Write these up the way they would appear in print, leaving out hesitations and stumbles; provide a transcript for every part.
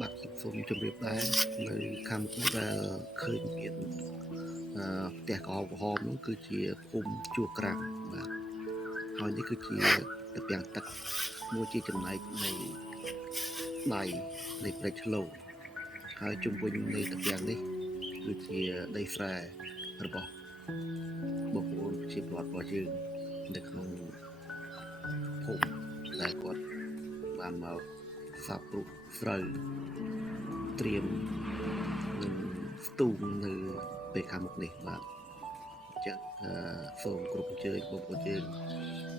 บัตรสมជំរាបដែរនៅខាងមុខនេះដែលឃើញមានផ្ទះក្រហមនោះគឺជាភូមិជួរក្រាំងបាទហើយនេះគឺជាតពាំងទឹកមួយជាចំណែកនៃដៃនៃព្រៃឆ្លូហើយជុំវិញនៃតពាំងនេះគឺជាដីស្រែរបស់បងប្អូនប្រជាពលរដ្ឋរបស់យើងនៅក្នុងភូមិដែលគាត់បានមកសាប់រូបស្រូវត្រៀមនឹងស្ទូងនៅពេលខាងមុខនេះបាទអញ្ចឹងសូមគ្រប់អញ្ជើញបងប្អូនយើង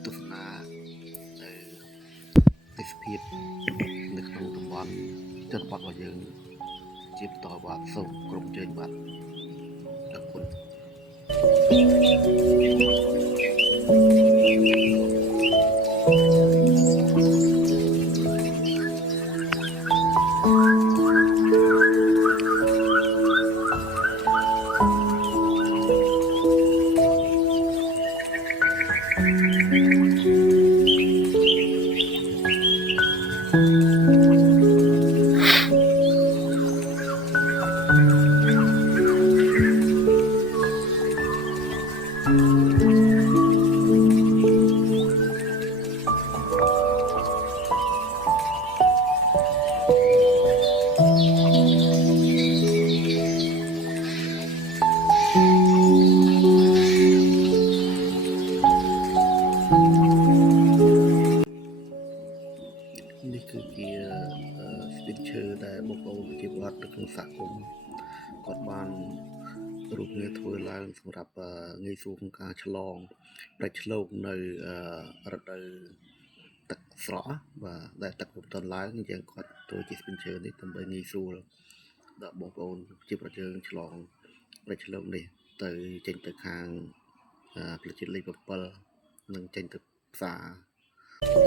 ទស្សនានៅទេសភាពនៅក្នុងតំបន់ជនបទរបស់យើងជាបន្តបាទសូមគ្រប់អញ្ជើញបាទអរគុណនេះគឺជាស្ពានឈើដែលបងប្អូនប្រជាពលរដ្ឋនៅក្នុងសហគមន៍គាត់បានរូបងារធ្វើឡើងសម្រាប់ងាយស្រួលក្នុងការឆ្លងប្រឆ្លងនៅរដូវទឹកស្រកបាទដែលទឹកពុំទាន់ឡើងអញ្ចឹងគាត់ធ្វើជាស្ពានឈើនេះដើម្បីងាយស្រួលដល់បងប្អូនប្រជាពលរដ្ឋយើងឆ្លងប្រឆ្លងនេះទៅចេញទៅខាងផ្លូវជាតិលេខ7និងចេញទៅផ្សារ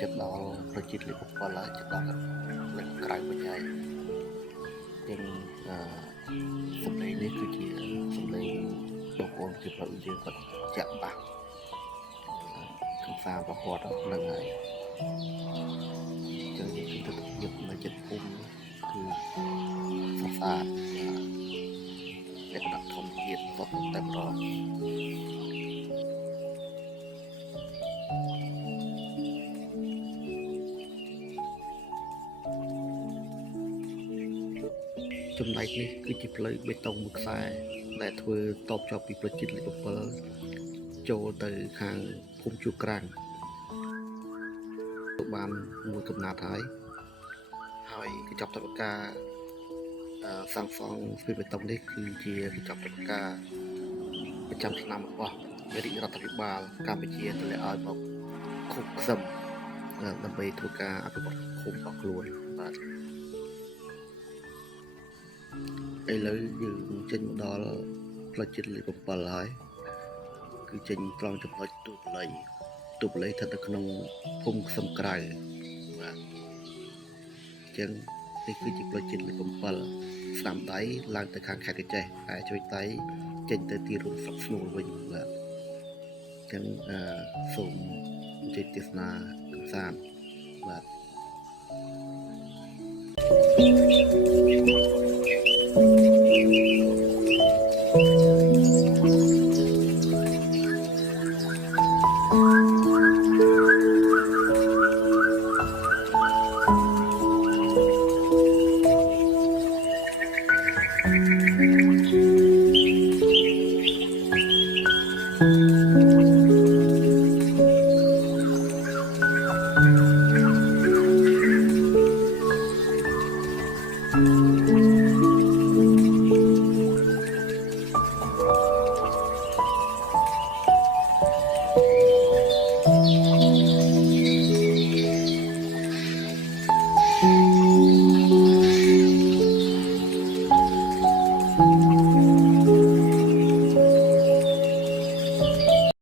ចិត្តដល់ប្រជាជាតិលេខ7ហើយចិត្តដល់លេខក្រៅវិញហើយចឹងសម្លេងនេះគឺជាសម្លេងបងប្អូនជាប្រវត្តិយើងគាត់ចាក់បាក់កំសាន្តរបស់គាត់ហ្នឹងហើយចឹងគឺទស្សនវិជ្ជានៅចិត្តភូមិគឺប្រាសាទលក្ខណៈធម្មជាតិសុទ្ធតែម្ដង ចំណែកនេះគឺជាផ្លូវបេតុងមួយខ្សែដែលធ្វើតបជាប់ពីផ្លូវជាតិលេខ7ចូលទៅខាងភូមិជួរក្រាំងបានមួយកំណាត់ហើយកញ្ចប់ថវិកាសាងសង់ស្ពានបេតុងនេះគឺជាកញ្ចប់ថវិកាប្រចាំឆ្នាំរបស់រាជរដ្ឋាភិបាលកម្ពុជាទម្លាក់ឲ្យមកខុបខ្សឹមដើម្បីធ្វើការអភិវឌ្ឍឃុំរបស់ខ្លួនបាទឥឡូវយើងចេញមកដល់ផ្លូវជាតិលេខ7ហើយគឺចេញត្រង់ចំណុចទូបលីស្ថិតនៅក្នុងភូមិខ្សឹមក្រៅបាទអញ្ចឹងនេះគឺជាផ្លូវជាតិលេខ7ស្ដាំដៃឡើងទៅខាងខេត្តកញ្ចេះហើយជួយដៃចេញទៅទីរួមស្រុកស្នួលវិញបាទអញ្ចឹងសូមអញ្ជើញទស្សនាកម្សាន្តបាទ Thank you.